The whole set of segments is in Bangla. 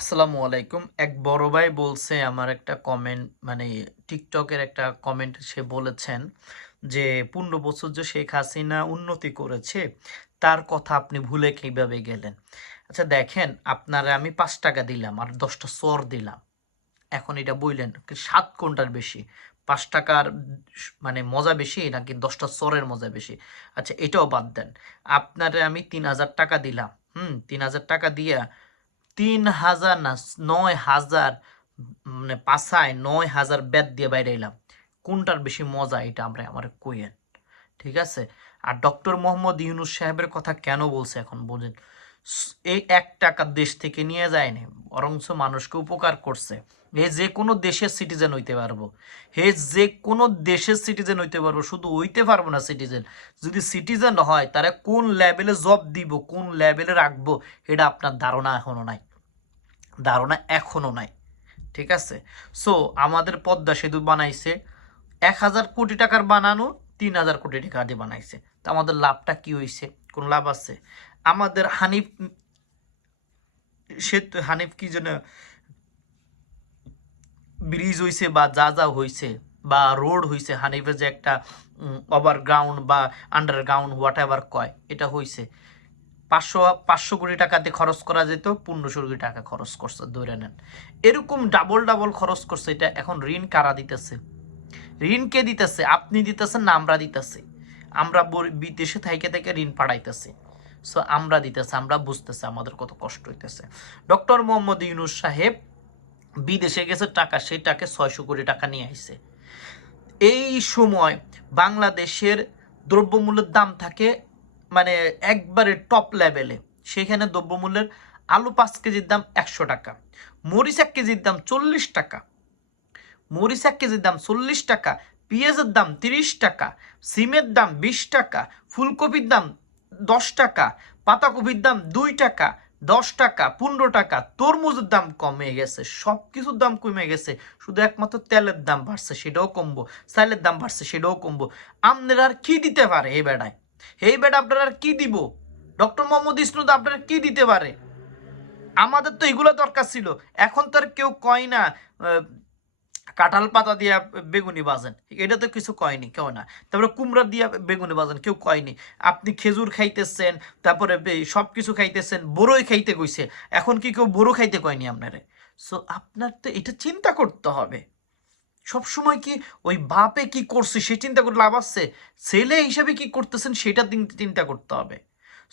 আসসালামু আলাইকুম। এক বড় ভাই বলছে আমার একটা কমেন্ট মানে টিকটকের একটা কমেন্ট সে বলেছেন যে, পনেরো বছর যে শেখ হাসিনা উন্নতি করেছে, তার কথা আপনি ভুলে কীভাবে গেলেন? আচ্ছা দেখেন, আপনারা আমি পাঁচ টাকা দিলাম আর দশটা সর দিলাম। এখন এটা বললেন সাত কোনটার বেশি। পাঁচ টাকার মানে মজা বেশি নাকি দশটা সরের মজা বেশি? আচ্ছা এটাও বাদ দেন। আপনারে আমি তিন হাজার টাকা দিলাম। হুম, তিন হাজার টাকা দিয়া তিন হাজার না নয় হাজার মানে পাশায় নয় হাজার ব্যাট দিয়ে বাইরে এলাম। কোনটার বেশি মজা, এটা আমরা আমার কইয়েন, ঠিক আছে? আর ডক্টর মোহাম্মদ ইউনুস সাহেবের কথা কেন বলছে এখন বোঝেন এই এক টাকা দেশ থেকে নিয়ে যায়নি বরংস মানুষকে উপকার করছে। হে যে কোনো দেশের সিটিজেন হইতে পারব। হে যে কোনো দেশের সিটিজেন হইতে পারব, শুধু হইতে পারব না সিটিজেন যদি সিটিজেন হয়, তারা কোন লেভেলে জব দিব, কোন লেভেলে রাখব, এটা আপনার ধারণা এখনও নাই। ধারণা এখনও নাই, ঠিক আছে? সো আমাদের পদ্মা সেতু বানাইছে এক হাজার কোটি টাকার বানানো তিন হাজার কোটি টাকা দিয়ে বানাইছে। তা আমাদের লাভটা কি হয়েছে কোন লাভ আছে? আমাদের হানিফ, সেতু, হানিফ কি যেন ব্রিজ হইছে বা যা যা হইছে বা রোড হইছে, হানিফের যে একটা ওভারগ্রাউন্ড বা আন্ডারগ্রাউন্ড হোয়াট এভার কয়, এটা হইছে। পাঁচশো পাঁচশো কোটি টাকা দিয়ে খরচ করা যেত, পনেরোশো কোটি টাকা খরচ করছে, ধরে নেন। এরকম ডাবল ডাবল খরচ করছে, এটা এখন ঋণ কারা দিতেছে? ঋণ কে দিতেছে? আপনি দিতেছেন না, আমরা দিতেছি। আমরা বিদেশে থাইকে থেকে ঋণ পাঠাইতেছি। সো আমরা দিতেছি, আমরা বুঝতেছি, আমাদের কত কষ্ট হইতেছে। ডক্টর মোহাম্মদ ইউনুস সাহেব বিদেশে গেছে, টাকা, সেই টাকা ছয়শো কোটি টাকা নিয়ে আইছে। এই সময় বাংলাদেশের দ্রব্যমূল্যের দাম থাকে মানে একবারে টপ লেভেলে সেখানে দ্রব্যমূল্যের আলু পাঁচ কেজির দাম একশো টাকা, মরিচ এক কেজির দাম চল্লিশ টাকা, মরিচ এক কেজির দাম চল্লিশ টাকা, পেঁয়াজের দাম তিরিশ টাকা, সিমের দাম বিশ টাকা, ফুলকপির দাম দশ টাকা, পাতাকপির দাম দুই টাকা, দশ টাকা, পনেরো টাকা, তরমুজের দাম কমে গেছে সব কিছুর দাম কমে গেছে, শুধু একমাত্র তেলের দাম বাড়ছে, সেটাও কমবো, চালের দাম বাড়ছে, সেটাও কমবো। আপনারা আর কি দিতে পারে এই বেড়ায়? এই বেড়া আপনারা কি দিব? ডক্টর মোহাম্মদ ইসনুদ আপনারা কি দিতে পারে? আমাদের তো এগুলো দরকার ছিল। এখন তো আর কেউ কয় না কাঁঠাল পাতা দিয়া বেগুনি বাজেন। এটা তো কিছু কয়নি, কেউ না। তারপরে কুমড়া দিয়া বেগুনি বাজেন, কেউ কয়নি। আপনি খেজুর খাইতেছেন, তারপরে সব কিছু খাইতেছেন বড়ই খাইতে কইছে। এখন কি কেউ বড়ো খাইতে কয়নি আপনারে? সো আপনার তো এটা চিন্তা করতে হবে। সব সময় কি ওই বাপে কি করছে সে চিন্তা করে লাভ আছে? ছেলে হিসাবে কি করতেছেন সেটা চিন্তা করতে হবে।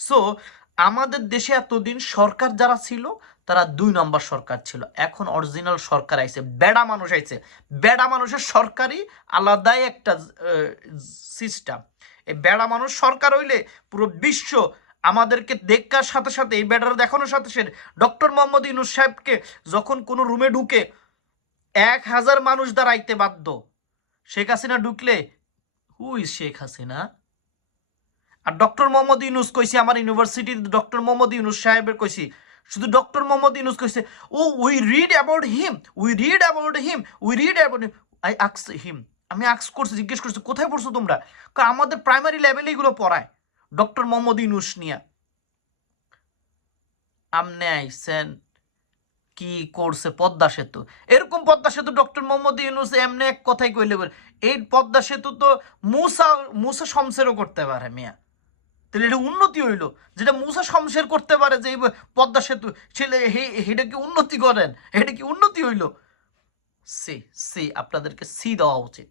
সো আমাদের দেশে এতদিন সরকার যারা ছিল, তারা দুই নম্বর সরকার ছিল। এখন অরিজিনাল সরকার আইছে, বেড়া মানুষ আইছে। বেড়া মানুষের সরকারই আলাদাই একটা সিস্টেম এই বেড়া মানুষ সরকার হইলে পুরো বিশ্ব আমাদেরকে দেখার সাথে সাথে, এই বেড়ার দেখানোর সাথে সাথে ডক্টর মোহাম্মদ ইউনুস সাহেবকে যখন কোনো রুমে ঢুকে এক হাজার মানুষ দাঁড়াইতে বাধ্য। শেখ হাসিনা ঢুকলে হুই শেখ হাসিনা আর ডক্টর মোহাম্মদ ইউনুস কইছি, আমার ইউনিভার্সিটি ডক্টর মোহাম্মদ ইউনুস সাহেবের কইছি, শুধু ডক্টর মোহাম্মদ ইউনুস কইছে ও we read about him we read about him we read about I আক্স him আমি আক্স করছি, জিজ্ঞেস করছি, কোথায় পড়ছো তোমরা? আমাদের প্রাইমারি লেভেলে এগুলো পড়ায়, ডক্টর মোহাম্মদ ইউনুস নিয়া। আমনে আইসেন কি করছে? পদ্মা সেতু। এরকম পদ্মা সেতু ডক্টর মোহাম্মদ ইউনুস এমনি এক কথাই কইলে এই পদ্মা সেতু তো মুসা মুসা শমসেরও করতে পারে মিয়া। তাহলে এটা উন্নতি হইল, যেটা মুসা শমশের করতে পারে যে পদ্মা সেতু ছেলে এটা কি উন্নতি করেন? এটা কি উন্নতি হইল? সি সি, আপনাদেরকে সি দেওয়া উচিত।